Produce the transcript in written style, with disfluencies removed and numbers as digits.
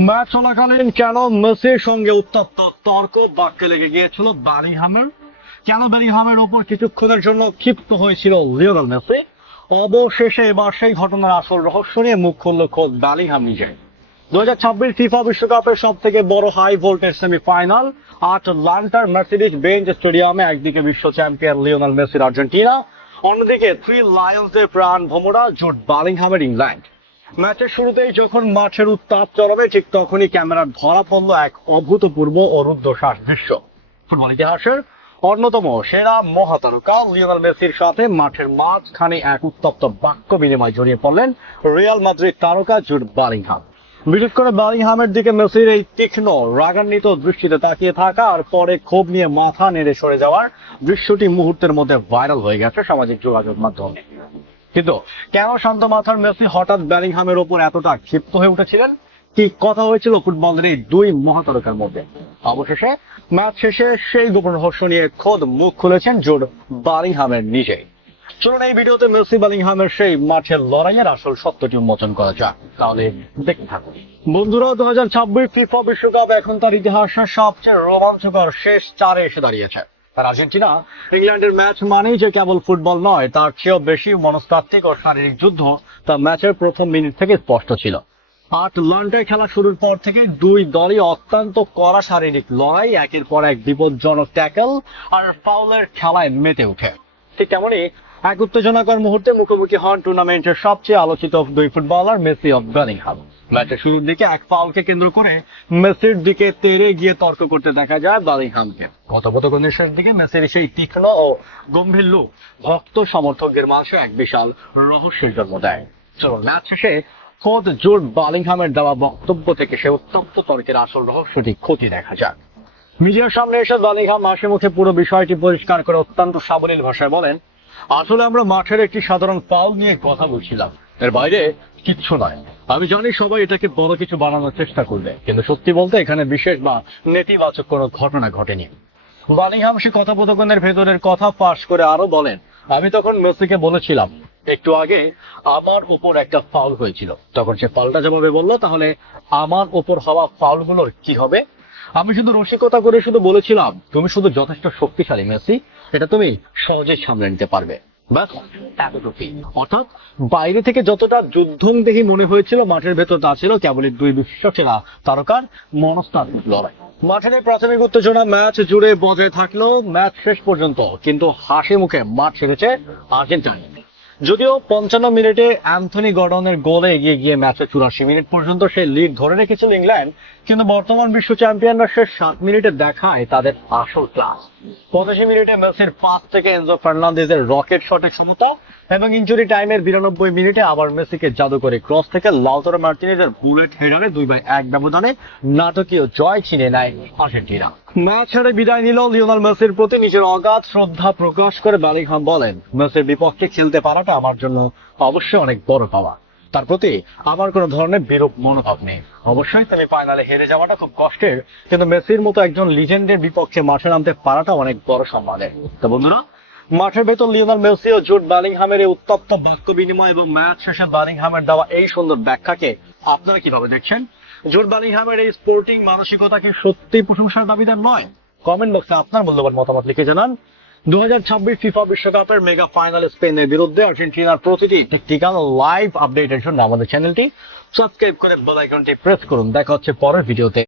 Match চলাকালীন কেন মেসির সঙ্গে উত্তপ্ত তর্ক বাক্যে লেগে গিয়েছিল বেলিংহামের? কেন বেলিংহামের ওপর কিছুক্ষণের জন্য ক্ষিপ্ত হয়েছিল লিওনেল মেসি? অবশেষে এবার সেই ঘটনার আসল রহস্য নিয়ে মুখ খুলল খোদ বেলিংহাম নিজে। 2026 ফিফা বিশ্বকাপের সব থেকে বড় high voltage semifinal আটলান্টার Mercedes bench স্টেডিয়ামে একদিকে বিশ্ব চ্যাম্পিয়ন লিওনেল মেসির আর্জেন্টিনা, অন্যদিকে থ্রি লায়ন্সদের প্রাণ ভোমরা জুড বেলিংহামের ইংল্যান্ড। ম্যাচের শুরুতেই যখন মাঠের উত্তাপ চড়াবে ঠিক তখনই ক্যামেরার ধরা পড়ল এক অভূতপূর্ব ও রুদ্ধশ্বাস দৃশ্য। ফুটবল ইতিহাসের অন্যতম সেরা মহাতারকা লিওনেল মেসির সাথে মাঠের মাঝখানে এক উত্তপ্ত বাক্য বিনিময় জড়িয়ে পড়লেন রিয়াল মাদ্রিদ তারকা জুড বেলিংহাম। বিশেষ করে বেলিংহামের দিকে মেসির এই তীক্ষ্ণ রাগান্বিত দৃষ্টিতে তাকিয়ে থাকা আর পরে ক্ষোভ নিয়ে মাথা নেড়ে সরে যাওয়ার দৃশ্যটি মুহূর্তের মধ্যে ভাইরাল হয়ে গেছে সামাজিক যোগাযোগ মাধ্যমে। কিন্তু কেন শান্ত মাথার মেসি হঠাৎ বেলিংহামের ওপর এতটা ক্ষিপ্ত হয়ে উঠেছিলেন? কি কথা হয়েছিল ফুটবলের এই দুই মহাতারকার মধ্যে? অবশেষে ম্যাচ শেষে সেই গোপন রহস্য নিয়ে খোদ মুখ খুলেছেন জুড বেলিংহামের নিজেই। চলুন এই ভিডিওতে মেসি বেলিংহামের সেই মাঠের লড়াইয়ের আসল সত্যটি উন্মোচন করা যাক, তাহলে দেখতে থাকুন। বন্ধুরা, 2026 ফিফা বিশ্বকাপ এখন তার ইতিহাসের সবচেয়ে রোমাঞ্চকর শেষ চারে এসে দাঁড়িয়েছে। আর আর্জেন্টিনা ইংল্যান্ডের ম্যাচ মানেই যে কেবল ফুটবল নয়, তার চেয়েও বেশি মনস্তাত্ত্বিক ও শারীরিক যুদ্ধ তা ম্যাচের প্রথম মিনিট থেকে স্পষ্ট ছিল। আটলান্টায় খেলা শুরুর পর থেকে দুই দলই অত্যন্ত কড়া শারীরিক লড়াই, একের পর এক বিপজ্জনক ট্যাকল আর ফাউলের খেলায় মেতে ওঠে। ঠিক তেমনই এক উত্তেজনাকর মুহূর্তে মুখোমুখি হন টুর্নামেন্টের সবচেয়ে আলোচিত দুই ফুটবলার মেসি ও বেলিংহাম। ম্যাচের শুরুর দিকে এক ফাউলকে কেন্দ্র করে মেসির দিকে তেড়ে গিয়ে তর্ক করতে দেখা যায় বেলিংহামকে। কথোপকথনের শেষ দিকে মেসির সেই তীক্ষ্ণ ও গম্ভীর লুক ভক্ত সমর্থকদের মাঝে এক বিশাল রহস্যের জন্ম দেয়। চলুন ম্যাচ শেষে খোদ জুড বেলিংহামের দেওয়া বক্তব্য থেকে সে উত্তপ্ত তর্কের আসল রহস্যটি খতিয়ে দেখা যাক। মিডিয়ার সামনে এসে বেলিংহাম হাসি মুখে পুরো বিষয়টি পরিষ্কার করে অত্যন্ত সাবলীল ভাষায় বলেন, আসলে আমরা মাঠের একটি সাধারণ ফাউল নিয়ে কথা বলছিলাম, এর বাইরে কিচ্ছু নয়। আমি জানি সবাই এটাকে বড় কিছু বানানোর চেষ্টা করবে, কিন্তু সত্যি বলতে এখানে বিশেষ বা নেতিবাচক কোনো ঘটনা ঘটেনি। বেলিংহাম সে কথোপকথনের ভেতরের কথা ফাঁস করে আরো বলেন, আমি তখন মেসিকে বলেছিলাম একটু আগে আমার উপর একটা ফাউল হয়েছিল। তখন সে পাল্টা জবাবে বলল, তাহলে আমার উপর হওয়া ফাউলগুলোর কি হবে? আমি শুধু রসিকতা করে শুধু বলেছিলাম, তুমি শুধু যথেষ্ট শক্তিশালী মেসি, এটা তুমি সহজে সামলে নিতে পারবে, ব্যাস এতটুকুই। অর্থাৎ বাইরে থেকে যতটা যুদ্ধংদেহী মনে হয়েছিল, মাঠের ভেতর তা ছিল কেবলই দুই বিশ্বসেরা তারকার মনস্তাত্ত্বিক লড়াই। মাঠের এই প্রাথমিক উত্তেজনা ম্যাচ জুড়ে বজায় থাকলো ম্যাচ শেষ পর্যন্ত, কিন্তু হাসি মুখে মাঠ ছেড়েছে আর্জেন্টিনা। যদিও 55 মিনিটে অ্যান্থনি গর্ডনের গোলে এগিয়ে গিয়ে ম্যাচের 84 মিনিট পর্যন্ত সেই লিড ধরে রেখেছিল ইংল্যান্ড, কিন্তু বর্তমান বিশ্ব চ্যাম্পিয়নরা শেষ 7 মিনিটে দেখায় তাদের আসল ক্লাস। 85 মিনিটে মেসির পাস থেকে এনজো ফার্নান্দেজের রকেট শটের সমতা এবং ইনজুরি টাইমের 92 মিনিটে আবার মেসিকে জাদুকরি ক্রস থেকে লাউতারো মার্টিনেজের বুলেট হেডারে 2-1 ব্যবধানে নাটকীয় জয় ছিনে নেয় আর্জেন্টিনা। ম্যাচ হেরে বিদায় নিল লিওনেল মেসির প্রতি নিজের অগাধ শ্রদ্ধা প্রকাশ করে বেলিংহাম বলেন, মেসির বিপক্ষে খেলতে পারাটা আমার জন্য অবশ্যই অনেক বড় পাওয়া। তার প্রতি আমার কোনো ধরনের বিরূপ মনোভাব নেই। অবশ্যই তুমি ফাইনালে হেরে যাওয়াটা খুব কষ্টের, কিন্তু মেসির মতো একজন লিজেন্ডের বিপক্ষে মাঠে নামতে পারাটা অনেক বড় সম্মানের। তো বন্ধুরা, মাঠের ভেতর লিওনেল মেসি ও জুড বেলিংহামের এই উত্তপ্ত বাক্য বিনিময় এবং ম্যাচ শেষে বেলিংহামের দেওয়া এই সুন্দর ব্যাখ্যাকে আপনারা কিভাবে দেখছেন? জুড বেলিংহামের এই স্পোর্টিং মানসিকতা কি সত্যি প্রশংসার দাবিদার নয়? কমেন্ট বক্সে আপনার মূল্যবান মতামত লিখে জানান। 2026 ফিফা বিশ্বকাপের মেগা ফাইনাল স্পেনের বিরুদ্ধে আর্জেন্টিনার প্রতিটি টেকনিক্যাল লাইভ আপডেটের জন্য আমাদের চ্যানেলটি সাবস্ক্রাইব করে বেল আইকনটি প্রেস করুন। দেখা হচ্ছে পরের ভিডিওতে।